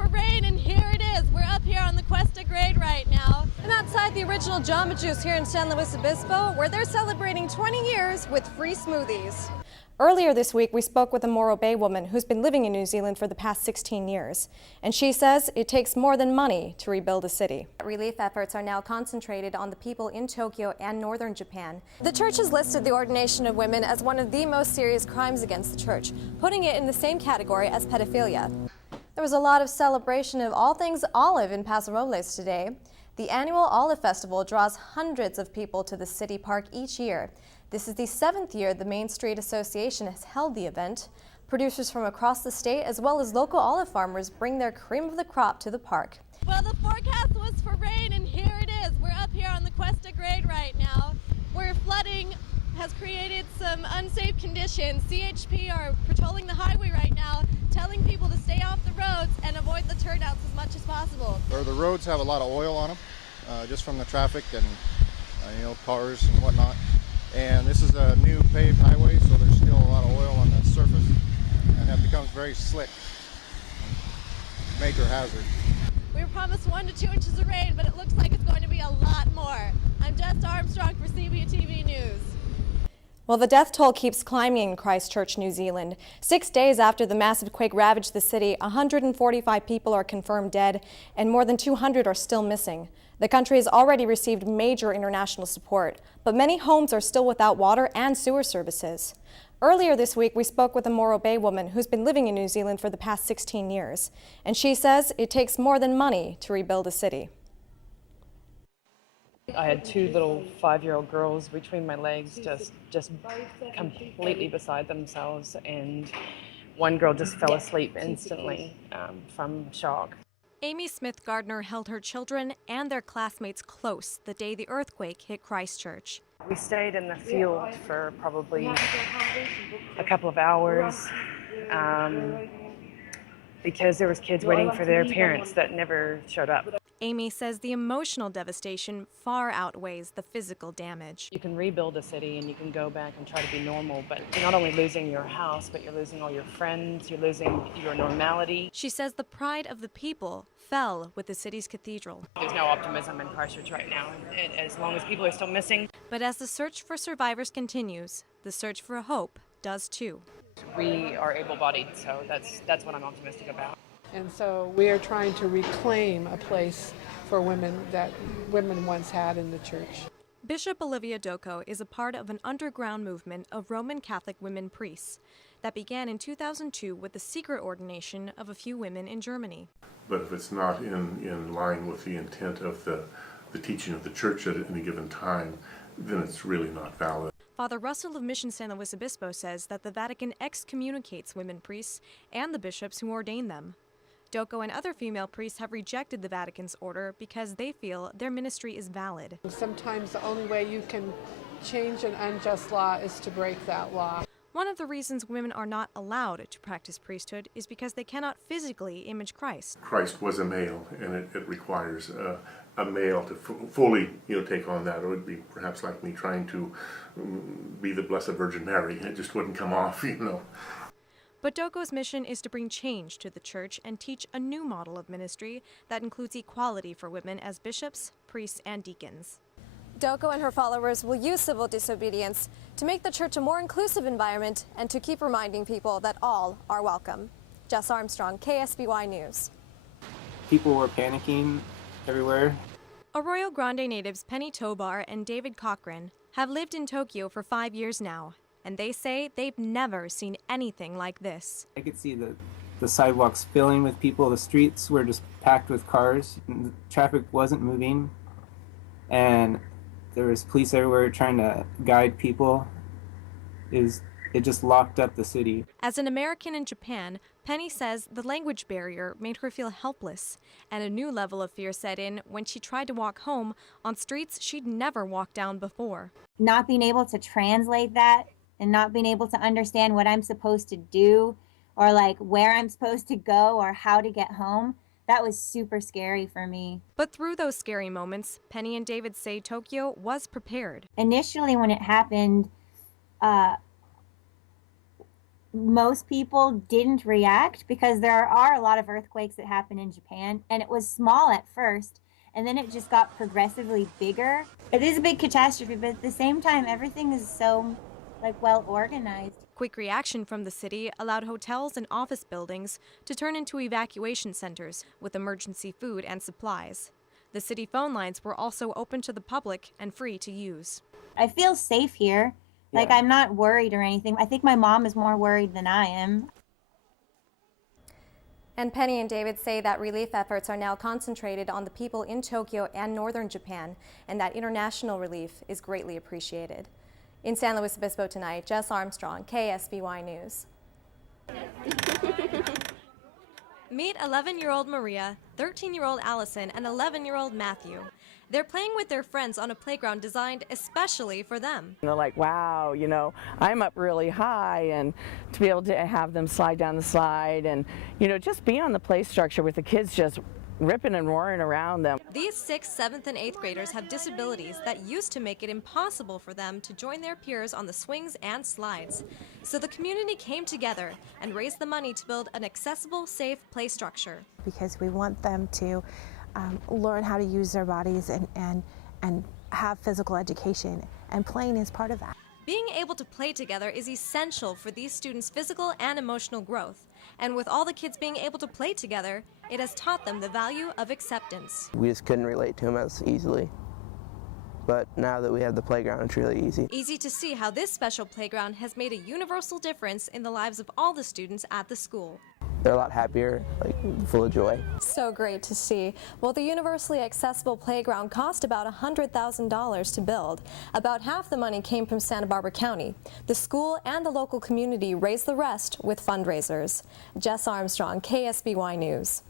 for rain, and here it is. We're up here on the Cuesta Grade right now. I'm outside the original Jamba Juice here in San Luis Obispo, where they're celebrating 20 years with free smoothies. Earlier this week, we spoke with a Morro Bay woman who's been living in New Zealand for the past 16 years. And she says it takes more than money to rebuild a city. Relief efforts are now concentrated on the people in Tokyo and northern Japan. The church has listed the ordination of women as one of the most serious crimes against the church, putting it in the same category as pedophilia. There was a lot of celebration of all things olive in Paso Robles today. The annual Olive Festival draws hundreds of people to the city park each year. This is the 7th year the Main Street Association has held the event. Producers from across the state as well as local olive farmers bring their cream of the crop to the park. Well, the forecast was for rain, and here it is. We're up here on the Cuesta Grade right now, where flooding has created some unsafe conditions. CHP are patrolling the highway right now, telling people to stay off the roads and avoid the turnouts as much as possible. The roads have a lot of oil on them, just from the traffic and cars and whatnot. And this is a new paved highway, so there's still a lot of oil on the surface, and that becomes very slick. Major hazard. We were promised 1 to 2 inches of rain, but it looks like it's going to be a lot more. I'm Jess Armstrong for CBTV News. Well, the death toll keeps climbing in Christchurch, New Zealand. 6 days after the massive quake ravaged the city, 145 people are confirmed dead, and more than 200 are still missing. The country has already received major international support, but many homes are still without water and sewer services. Earlier this week, we spoke with a Morro Bay woman who's been living in New Zealand for the past 16 years, and she says it takes more than money to rebuild a city. I had 2 little 5-year-old girls between my legs, just completely beside themselves, and one girl just fell asleep instantly from shock. Amy Smith Gardner held her children and their classmates close the day the earthquake hit Christchurch. We stayed in the field for probably a couple of hours because there was kids waiting for their parents that never showed up. Amy says the emotional devastation far outweighs the physical damage. You can rebuild a city and you can go back and try to be normal, but you're not only losing your house, but you're losing all your friends, you're losing your normality. She says the pride of the people fell with the city's cathedral. There's no optimism in Christchurch right now, as long as people are still missing. But as the search for survivors continues, the search for hope does too. We are able-bodied, so that's what I'm optimistic about. And so we are trying to reclaim a place for women that women once had in the church. Bishop Olivia Doko is a part of an underground movement of Roman Catholic women priests that began in 2002 with the secret ordination of a few women in Germany. But if it's not in line with the intent of the teaching of the church at any given time, then it's really not valid. Father Russell of Mission San Luis Obispo says that the Vatican excommunicates women priests and the bishops who ordain them. Doko and other female priests have rejected the Vatican's order because they feel their ministry is valid. Sometimes the only way you can change an unjust law is to break that law. One of the reasons women are not allowed to practice priesthood is because they cannot physically image Christ. Christ was a male, and it requires a male to fully take on that. It would be perhaps like me trying to be the Blessed Virgin Mary. It just wouldn't come off, But Doko's mission is to bring change to the church and teach a new model of ministry that includes equality for women as bishops, priests, and deacons. Doko and her followers will use civil disobedience to make the church a more inclusive environment and to keep reminding people that all are welcome. Jess Armstrong, KSBY News. People were panicking everywhere. Arroyo Grande natives Penny Tobar and David Cochran have lived in Tokyo for 5 years now. And they say they've never seen anything like this. I could see the sidewalks filling with people. The streets were just packed with cars. And the traffic wasn't moving. And there was police everywhere trying to guide people. It just locked up the city. As an American in Japan, Penny says the language barrier made her feel helpless. And a new level of fear set in when she tried to walk home on streets she'd never walked down before. Not being able to translate that, and not being able to understand what I'm supposed to do or like where I'm supposed to go or how to get home, that was super scary for me. But through those scary moments, Penny and David say Tokyo was prepared. Initially when it happened, most people didn't react because there are a lot of earthquakes that happen in Japan, and it was small at first, and then it just got progressively bigger. It is a big catastrophe, but at the same time, everything is so well organized. Quick reaction from the city allowed hotels and office buildings to turn into evacuation centers with emergency food and supplies. The city phone lines were also open to the public and free to use. I feel safe here. Like, I'm not worried or anything. I think my mom is more worried than I am. And Penny and David say that relief efforts are now concentrated on the people in Tokyo and northern Japan, and that international relief is greatly appreciated. In San Luis Obispo tonight, Jess Armstrong, KSBY News. Meet 11-year-old Maria, 13-year-old Allison, and 11-year-old Matthew. They're playing with their friends on a playground designed especially for them. They're like, wow, you know, I'm up really high, and to be able to have them slide down the slide and, you know, just be on the play structure with the kids just ripping and roaring around them. These 6th, 7th, and 8th graders have disabilities that used to make it impossible for them to join their peers on the swings and slides. So the community came together and raised the money to build an accessible, safe play structure. Because we want them to learn how to use their bodies and have physical education, and playing is part of that. Being able to play together is essential for these students' physical and emotional growth. And with all the kids being able to play together, it has taught them the value of acceptance. We just couldn't relate to them as easily. But now that we have the playground, it's really easy. Easy to see how this special playground has made a universal difference in the lives of all the students at the school. They're a lot happier, full of joy. So great to see. Well, the universally accessible playground cost about $100,000 to build. About half the money came from Santa Barbara County. The school and the local community raised the rest with fundraisers. Jess Armstrong, KSBY News.